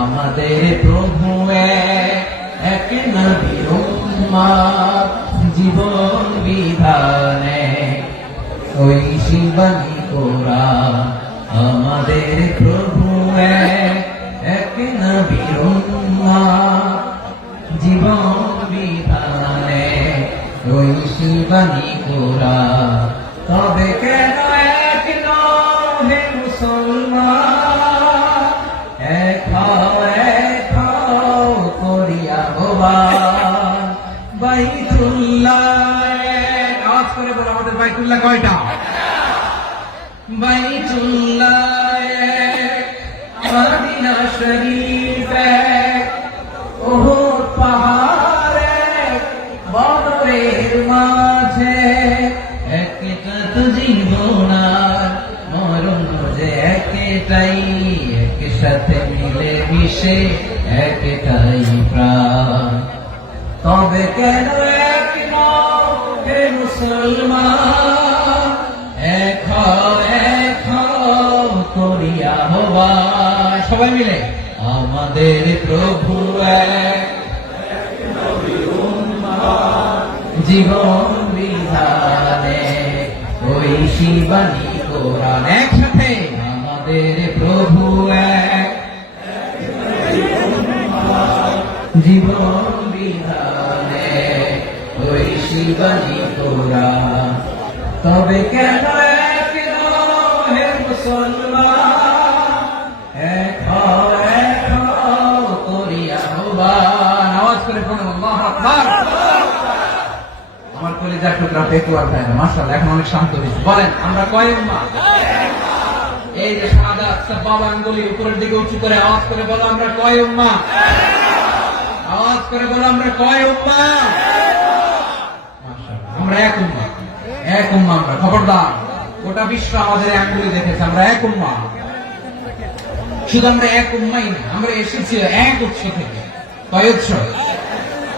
আমাদের প্রভু এক, জীবন বিধানে। ওই শিবানী কোরআন আমাদের প্রভু এক, জীবন বিধানে। ওই শিবানী কোরআন তবে কেন এক নহে মুসলমান? বাইতুল্লাহ কয়টা বাইতুল্লাহ মদিনা শরীফ ওহুদ পাহাড়, বদরের মাঝে। একটা তো জীবন যে একটাই, একসাথে মিলে মিশে একটাই প্রাণ। তবে কেন এক মুসলমান? সবাই মিলে। আমাদের প্রভু জীবন শিবানী কোরআন একসাথে। আমাদের প্রভু জীবন বিধানে ওই শিবানী তবে কেন এক মুসলমান? আমার কলিজার টুকরা এখন অনেক শান্ত হয়েছে। বলেন, আমরা কয় উম্মা এই যে সাদা বাবা আঙ্গুলি উপরের দিকে উঁচু করে আওয়াজ করে বলো, আমরা কয় উম্মা আওয়াজ করে বলো, আমরা কয় উম্মা আমরা এক উম্মা এক উম্মা আমরা, খবরদার। গোটা বিশ্ব আমাদের আঙ্গুলি দেখেছে, আমরা এক উম্মা শুধু আমরা এক উম্মাই না, আমরা এসেছি এক উৎস থেকে, কয় উৎস?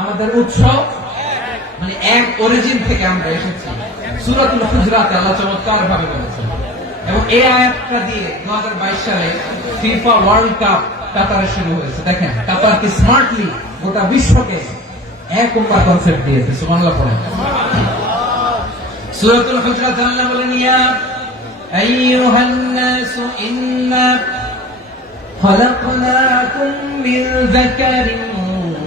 আমাদের উৎস মানে এক অরিজিন থেকে আমরা এসেছি সুরাতুল হুজরাতে আল্লাহ চমৎকার ভাবে বলেছেন এবং এই আয়াতটা দিয়ে দু সালে ফিফা ওয়ার্ল্ড কাপ কাতারে শুরু হয়েছে দেখেন কাতার কি স্মার্টলি গোটা বিশ্বকে এক উম্মার কনসেপ্ট দিয়েছে সুবহানাল্লাহ পড়েন সুরাতুল হুজরাত আল্লাহ বলেন ইয়া আইয়ুহান নাস ইন্না خلقناكم من ذكر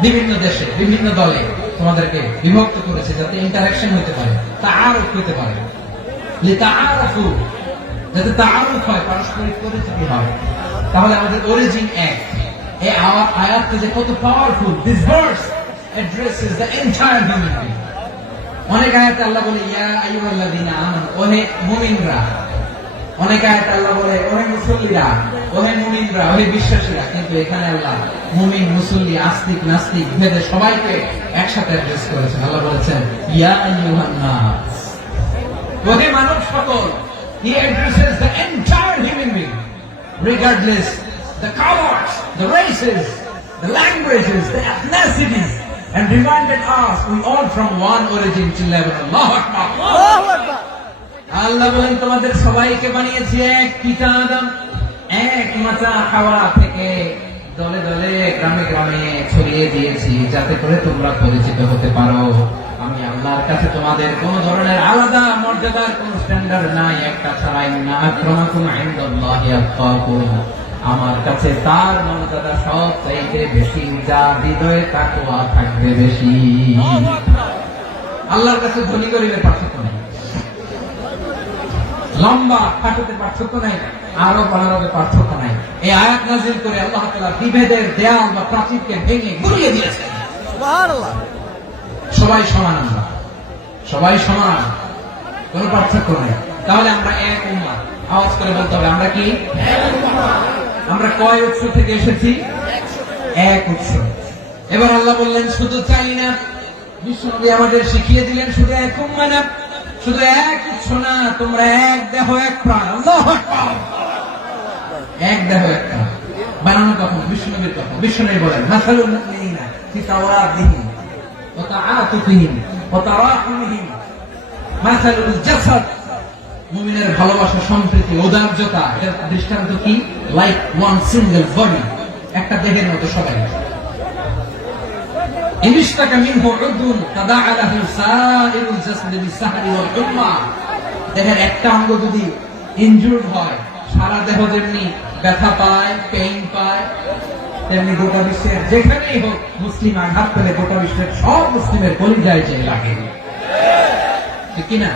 বিভিন্ন দেশে, বিভিন্ন দলে তোমাদেরকে বিভক্ত করেছে যাতে ইন্টারাকশন হতে পারে তা তাআরুফ হতে পারে। যাতে তাআরুফ হয়, পারস্পরিক পরিচিতি হয়। তাহলে আমাদের অরিজিন এক। এই আয়াতটা যে কত powerful this verse the entire human being অনেক আয়াতে আল্লাহ বলে, ইয়া আইয়ুহাল্লাযীনা আমানু ওহে মুমিনরা অনেক আয়াতে আল্লাহ বলে ওহে মুসল্লিরা ওহে মুমিনরা ওহে বিশ্বাসীরা কিন্তু এখানে আল্লাহ মুমিন মুসল্লি আস্তিক নাস্তিক ভেদে সবাইকে একসাথে অ্যাড্রেস করেছেন আল্লাহ বলেছেন ইয়া আইয়ুহান নাস ওহে মানব সকল he addresses the entire human being regardless the colors, the races, the languages, the ethnicities, and reminded us we all from one origin to Lebanon. Allah Akbar. আল্লাহ বলেন তোমাদের সবাইকে বানিয়েছি এক পিতা আদম এক মাচা খাওয়া থেকে দলে দলে গ্রামে গ্রামে ছড়িয়ে দিয়েছি যাতে করে তোমরা পরিচিত হতে পারো। আমি আল্লাহর কাছে তোমাদের কোন ধরনের আলাদা মর্যাদার কোন স্ট্যান্ডার্ড নাই একটা ছাড়াই না। ইনদাল্লাহি আমার কাছে তার মর্যাদা সব চাইতে বেশি যা হৃদয়ে তাকওয়া থাকবে বেশি। আল্লাহর কাছে ধনী গরিবের পার্থক্য নেই। লম্বা খাটুতে পার্থক্য নাই আরও পাহাড়ে পার্থক্য নাই। এই আয়াত নাজিল করে আল্লাহ তাআলা বিভেদের দেয়াল বা প্রাচীরকে ভেঙে গুড়িয়ে দিয়েছেন। সবাই সমান আমরা। সবাই সমান। কোন পার্থক্য নাই। তাহলে আমরা এক উম্মা আওয়াজ করে বলতে হবে আমরা কি? আমরা কয় উৎস থেকে এসেছি? এক উৎস। এবার আল্লাহ বললেন শুধু চাই না বিশ্বনবী আমাদের শিখিয়ে দিলেন শুধু এক উম্মা না। শুধু এক উৎস না তোমরা এক দেহ, এক প্রাণ। এক দেহ, এক প্রাণ। বানানো কখন বিশ্বনবীর কথা বিশ্বনবী বলেন মাসালুল মুমিনিনা ফি মাসালুল জাসাদ। মুমিনের ভালোবাসা, সম্প্রীতি দৃষ্টান্ত কি? লাইক ওয়ান সিঙ্গেল বডি একটা দেহের মতো সবাই। إن اشتكى منه عضو تداعى له سائر الجسد بالسهر والحمى দেহের একটা অঙ্গ যদি ইনজুর্ড হয় সারা দেহ যেমনি ব্যথা পায় পেইন পায় তেমনি গোটা বিশ্বের যেখানেই হোক মুসলিম আঘাত পেলে গোটা বিশ্বের সব মুসলিমের পরিযায় চেয়ে লাগে ঠিক কিনা